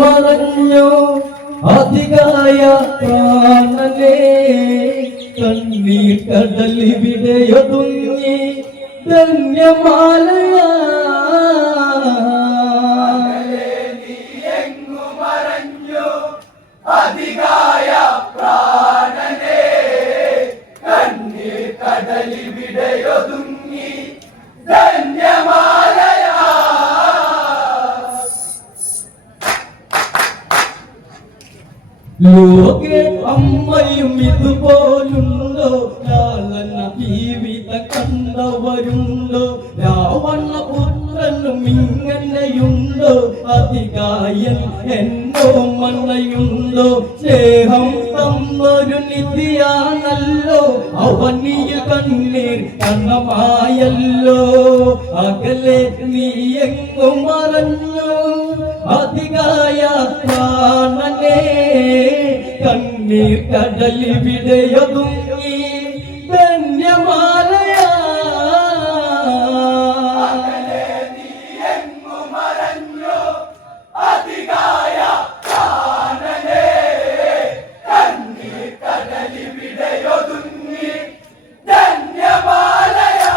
മറഞ്ഞോ അധികായ പ്രാണനെ കണ്ണീർ കടലിവിടെയൊതുങ്ങി ധന്യമാലയാ അധികായ പ്രാണനെ കണ്ണീർ കടലിവിടെയൊതുങ്ങി ധന്യമാലയാ. ലോകെ അമ്മയും ഇതുപോലുണ്ടോ? ലാളന ജീവിതം കണ്ടവരുണ്ടോ? രാവണ പുത്രനും ഇങ്ങനെയുണ്ടോ? അധികായൻ എന്നോ മണ്ണയുണ്ടോ? സ്നേഹം തന്നൊരു നിധിയാണല്ലോ, അവനിൽ കണ്ണീർ കണ്ണമായല്ലോ. അകലെ നീ എങ്ങും മറഞ്ഞു അധികായ പ്രാണനെ കണ്ണീർ കടലിവിടെയൊതുങ്ങി ധന്യമാലയാ. അധികായ പ്രാണനെ കണ്ണീർ കടലിവിടെയൊതുങ്ങി ധന്യമാലയാ.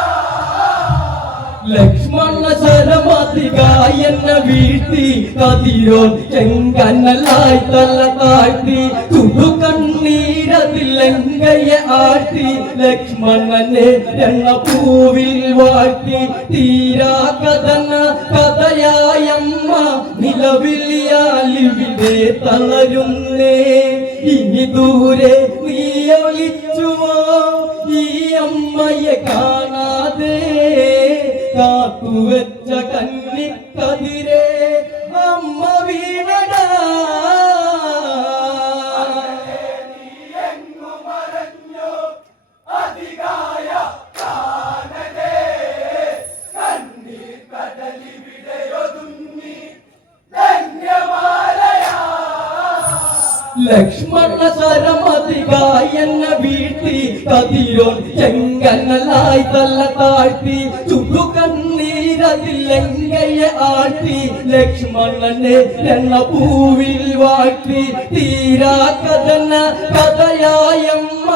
ലക്ഷ്മണ ശരമധികായനെ വീഴ്ത്തി കതിരോൻ ചെങ്കനലായി തല താഴ്ത്തി തുടുകണ്ണീരതിൽ ലങ്കയെ ആഴ്ത്തി ലക്ഷ്മണനെ എണ്ണപ്പൂവിൽ വാഴ്ത്തി തീരാ കഥന കഥയായമ്മ നിലവിളിയാലിവിടെ തളരുന്നേ. ഇനി ദൂരെ നീ ഒളിച്ചുവോ ഈ അമ്മയെ കാണാതെ? കാത്തുവെച്ച കന്നിക്കതിരെ അമ്മ വീണടാ. അധികായ പ്രാണനെ കണ്ണീർ കടലിവിടെയൊതുങ്ങി ധന്യമാലയാ. ലക്ഷ്മണ ശരമധികായനെ വീഴ്ത്തി കതിരോൻ ചെങ്കനലായി തല താഴ്ത്തി ചുടുകണ്ണീരതിൽ ലങ്കയെ ആഴ്ത്തി ലക്ഷ്മണനെ എണ്ണപ്പൂവിൽ വാഴ്ത്തി തീരാ കഥന കഥയായമ്മ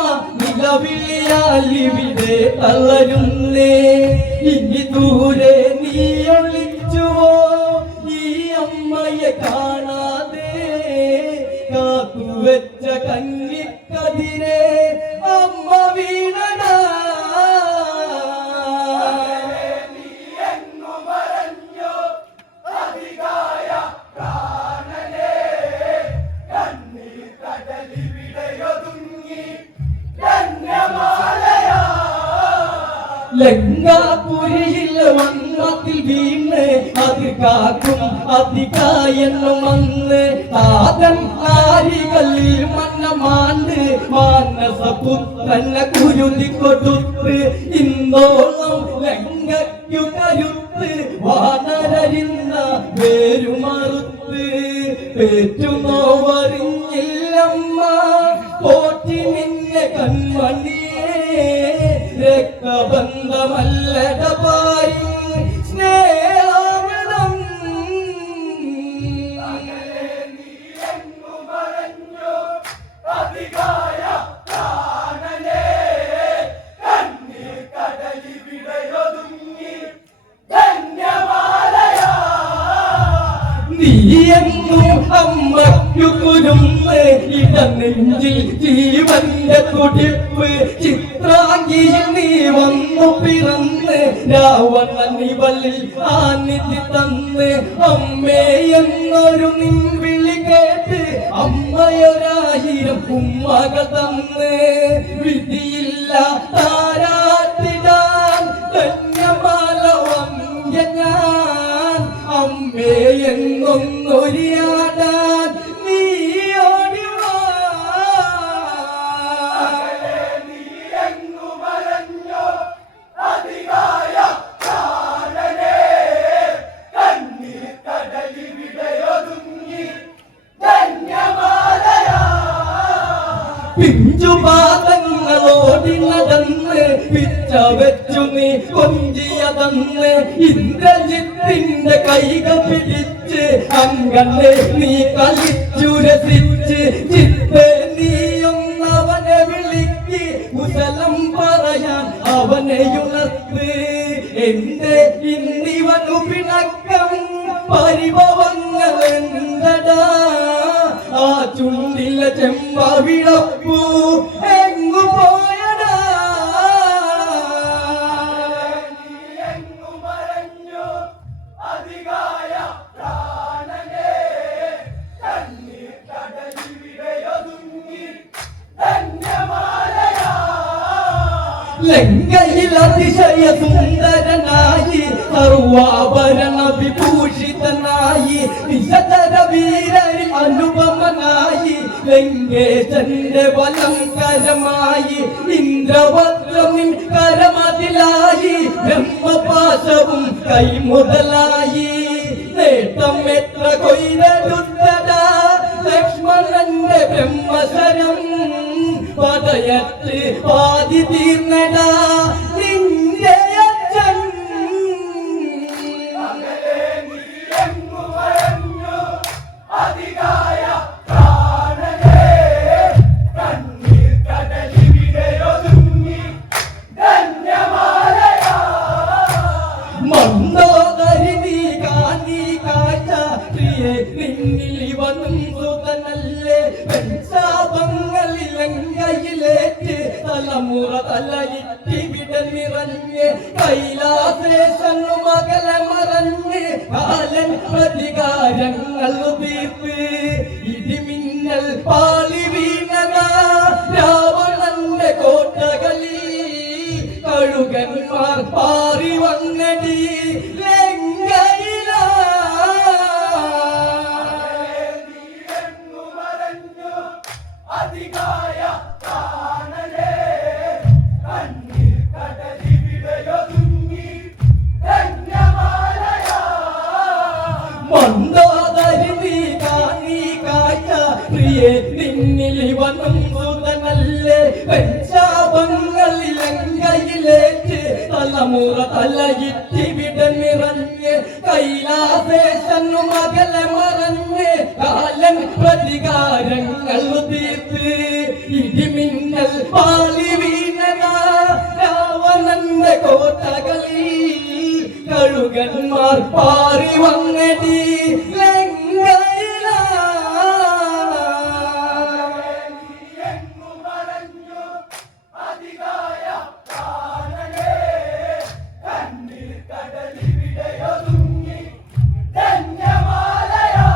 നിലവിളിയാലിവിടെ തളരുന്നേ. ഇനി ദൂരെ നീ ഒളിച്ചുവോ ഈ അമ്മയെ കാണാതെ? കാത്തുവെച്ച കന്നിക്കതിരെ അമ്മ വീണടാ. അധികായ പ്രാണനെ കണ്ണീർ കടലിവിടെയൊതുങ്ങി ധന്യമാലയാ. ലങ്കാപുരിയിൽ വന്നത്തിൽ വീണ് അത് കാക്കും അധികായെന്നും വന്ന് താതൻ നാരികളിൽ മന്നമാണ്ട് മാനസപുത്രനെ കുരുതി കൊടുത്ത് ഇന്നോളം ലങ്കയ്ക്കു കരുത്ത് വാനരരിന്ന വേരുമറുത്ത് പേറ്റുനോവറിഞ്ഞില്ലമ്മ പോറ്റി നിന്നെ കൺമണിയേ. രക്തബന്ധമല്ലടപായി സ്നേഹാമൃതം. അധികായ പ്രാണനെ കണ്ണീർ കടലിവിടെയൊതുങ്ങി ധന്യമാലയാ. നീയെന്നും അമ്മയ്ക്കു കുരുന്ന് ഇടനെഞ്ചിൽ ജീവന്റെ തുടിപ്പ് ചിത്രാംഗിയിൽ നീ വന്നു പിറന്ന് രാവണൻ ഇവളിൽ ആനിധി തന്ന് അമ്മേ എന്നൊരു നിൻവിളി കേട്ട് അമ്മയൊരായിരം ഉമ്മകൾ തന്ന് വിധിയില്ല താരാട്ടിടാൻ ധന്യമാല വന്യ ഞാൻ അമ്മേ എന്നൊന്നൊരിയാടാൻ നീ ഓടിവാ. അധികായ പ്രാണനെ കണ്ണീർ കടലിവിടെയൊതുങ്ങി ധന്യമാലയാ. പിഞ്ചുപാദങ്ങളോടി നടന്ന് പിച്ച വെച്ചു നീ കൊഞ്ചിയതന്ന് ഇന്ദ്രജിത്തിന്റെ കൈകൾ പിടിച്ച് അങ്ങനെ നീ കളിച്ചു രസിച്ച് ചിത്തെ നീയൊന്നവനെ വിളിക്ക് കുശലം പറയാൻ അവനെ ഉണർത്ത് എന്റെ ഇന്നിവനു പിണക്കം പരിഭവങ്ങൾ എന്തടാ ആ ചുണ്ടിലെ ചെമ്പവിളപ്പൂ എങ്ങു പോയടാ എങ്ങു മറഞ്ഞു അധികായ പ്രാണനേ കണ്ണീർ കടലിവിടെയൊതുങ്ങി ധന്യമാലയാ ലങ്കയിൽ അതിശയ സുന്ദരനായി സർവാഭരണ വിഭൂഷിതനായി വിശദര വീരരിൽ അനുപമനായി ലങ്കേശന്റെ വലംകരമായി ഇന്ദ്രവദ്രമിൻ കരമതിലായി ബ്രഹ്മപാശവും കൈമുതലായി നേട്ടം എത്ര കൊയ്തെടുത്തടാ ലക്ഷ്മണന്റെ ബ്രഹ്മശരം പടയത്ത് പാതി തീർന്നടാ നിന്റെ അച്ഛൻ അകലെ നീ എങ്ങു മറഞ്ഞു അധികായ പ്രാണനേ കണ്ണീർ കടലിവിടെയൊതുങ്ങി ധന്യമാലയാ മന്ദോദരി നീ കാണി കാഴ്ച പ്രിയേ നിന്നിൽ ഇവനും സുതനല്ലേ പെൺശാപങ്ങളിൽ ലങ്കയിലേക്ക് തലമുറ തലയിട്ടിവിടെ നിറഞ്ഞ് കൈലാസേശനു മകളെ മറഞ്ഞ് കാലൻ പ്രതികാരങ്ങൾ തീർത്ത് ഇടിമിന്നൽ പാളി വീണതാ രാവണന്റെ കോട്ടകളിൽ കഴുകന്മാർ പാറി വന്നടി ലങ്കയിലാ എങ്ങു മറഞ്ഞു അധികായ പ്രാണനേ കണ്ണീർ കടലിവിടെയൊതുങ്ങി ധന്യമാലയാ മന്ദോദരി നീ കാണി കാഴ്ച പ്രിയേ നിന്നിൽ ഇവനും സുതനല്ലേ പെൺശാപങ്ങളിൽ ലങ്കയിലേക്ക് തലമുറ തലയിട്ടിവിടെ നിറഞ്ഞ് കൈലാസേശനു മകളെ മറഞ്ഞ് കാലൻ പ്രതികാരങ്ങൾ തീർത്ത് ഇടിമിന്നൽ പാളി വീണതാ രാവണന്റെ കോട്ടകളിൽ കഴുകന്മാർ പാറി വന്നടി ലങ്കയിലാ എങ്ങു മറഞ്ഞു അധികായ പ്രാണനേ കണ്ണീർ കടലിവിടെയൊതുങ്ങി ധന്യമാലയാ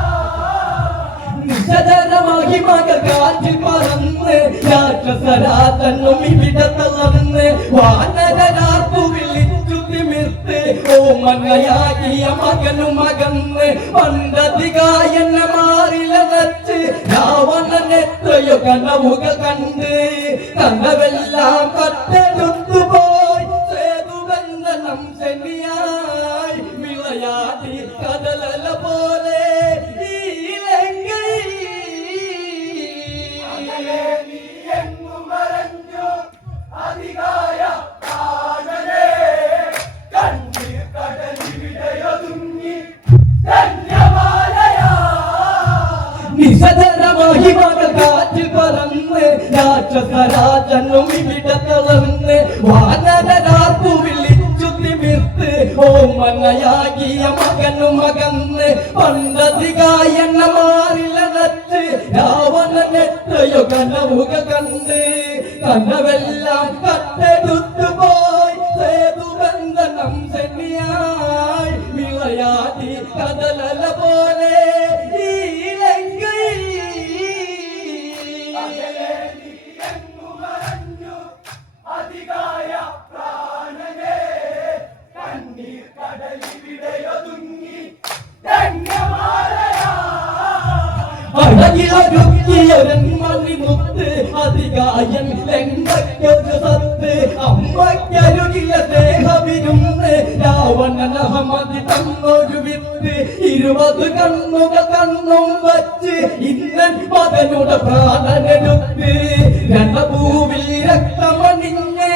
നിശചരമാകി മകൾ കാറ്റിൽ പറന്ന് രാക്ഷസരാതനും ഇവിടെ തളർന്ന് വാനരരാർപ്പു വിളിച്ചു തിമിർത്ത് ഓമനയാകിയ മകനും മകന്ന് പണ്ടധികായന മാറിലച്ച് രാവണനെത്രയോ കനവുകൾ കണ്ട് കനവെല്ലാം കട്ടെടുത്തുപോയി സേതുബന്ധനം ശനിയായി വിളയാടി കടലല പോലെ ഈ ലങ്കയിൽ അകലെ നീ എങ്ങു മറഞ്ഞു അധികായ പ്രാണനേ കണ്ണീർ കടലിവിടെയൊതുങ്ങി ധന്യമാലയാ നിശചരമായി മകൾ കാറ്റിൽ പറന്ന് രാക്ഷസരാജനും ഇവിടെ തളർന്ന് വാനരരാർപ്പു വിളിച്ചു തിമിർത്ത് ഓമനയാകിയ മകനും മകന്ന് പണ്ടധികായന മാറിലച്ച് രാവണനെത്രയോ കനവുകൾ കണ്ട് കനവെല്ലാം കട്ടെടുത്തു പോയി സേതുബന്ധനം ശനിയായി വിളയാടി കടലല പോലെ ഈ ലങ്കയിൽ അകലെ നീ എങ്ങു മറഞ്ഞു അധികായ പ്രാണനേ കണ്ണീർ കടലിവിടെയൊതുങ്ങി ധന്യമാലയാ അഴകിലൊരുക്കിയൊരന്മണിമുത്ത് അധികായൻ ലങ്കയ്ക്കൊരു സത്ത് അമ്മയ്ക്കരുകിയ സ്നേഹവിരുന്ന് രാവണനഹമതി തന്നൊരു വിത്ത് 20 കണ്ണുകൾ കണ്ണും വച്ച് ഇന്നൻ മകനുടെ പ്രാണനെടുത്ത് രണഭൂവിൽ രക്തമണിഞ്ഞ്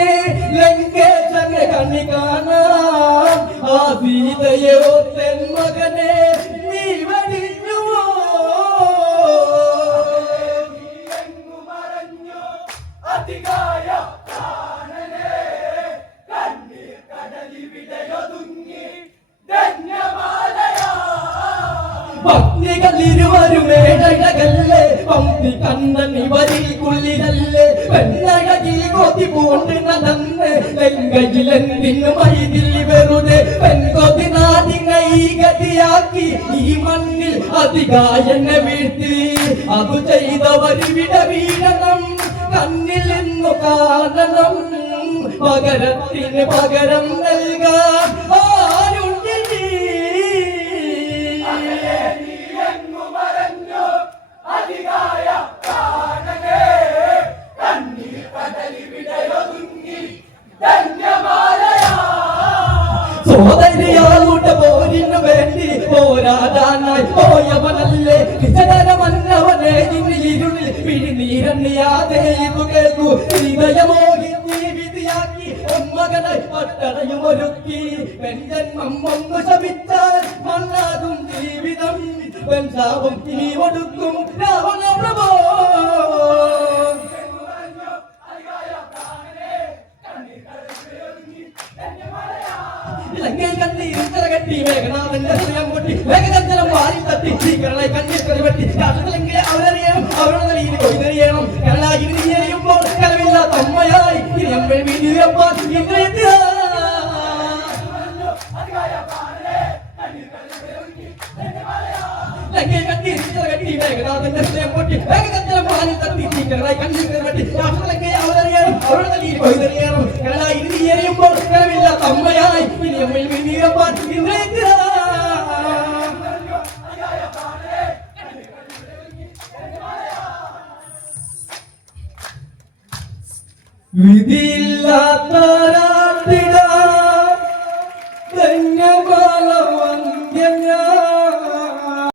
ലങ്കേശനെ കണ്ണി കാണാൻ ആ സീതയെ ഓർത്തൻ മകനെ നീ വടിഞ്ഞ പത്നികൾ ഇരുവരുമേഴകല്ലേ പന്തി കണ്ണൻ ഇവരിൽ കുള്ളിരല്ലേ പെണ്ണഴകിൽ കൊതി പൂണ്ട് നടന്ന് ലങ്കയിലെന്തിനു മൈതിൽ വെറുതെ പെൺകൊതി നാടിനെ ഈ ഗതിയാക്കി ഈ മണ്ണിൽ അതികായനെ വീഴ്ത്തി അതു ചെയ്തവരിവിടെ വീഴണം കണ്ണിൽ നിന്നു കാണണം പകരത്തിന് പകരം നൽകാൻ ആരുണ്ടിനി നീ എങ്ങു മറഞ്ഞു അതികായ പ്രാണനേ കണ്ണീർ കടലിവിടെയൊതുങ്ങി ധന്യമാലയാ സോദരിയാളുടെ പോരിനു വേണ്ടി പോരാടാനായി പോയവനല്ലേ വിചാരമന്നവനെ ഇന്ന് ഇരുളിൽ പിഴിനീരണ്ണിയാതെ ഇതു കേൾക്കൂ ഹൃദയമോഹി വിധിയാക്കി മകനായി പട്ടണയും ഒരുക്കി പെൺജന്മം ഒന്ന് ശമിച്ചാൽ മണ്ണാകും ജീവിതം പെൺശാപം ഇനി ഒടുക്കും രാവണ പ്രഭോ കട്ടി മേഘനാഥന്റെ ഹൃദയം പൊട്ടി വേഗജലം വാരി തട്ടി കേരള കണ്ണീർ വെട്ടി രാഷ്ട്രത്തിലെങ്കിൽ അവരറിയണം അവരുടെ നീതി കൊയ്തറിയണം കേരള ഇരുന്നിയുമ്പോൾ കലവില്ലാത്ത അമ്മയായി കട്ടി മേഘനാഥന്റെ ഹൃദയം പൊട്ടി വേഗജലം വാരി തട്ടി കേരള കണ്ണീർ വെട്ടി രാഷ്ട്രത്തിലെങ്കിൽ അവരറിയണം അവരുടെ നീതി കൊയ്തറിയണം കേരള ഇരുന്നിയുമ്പോൾ കലവില്ലാത്ത അമ്മയായി വിധിയില്ലാത്ത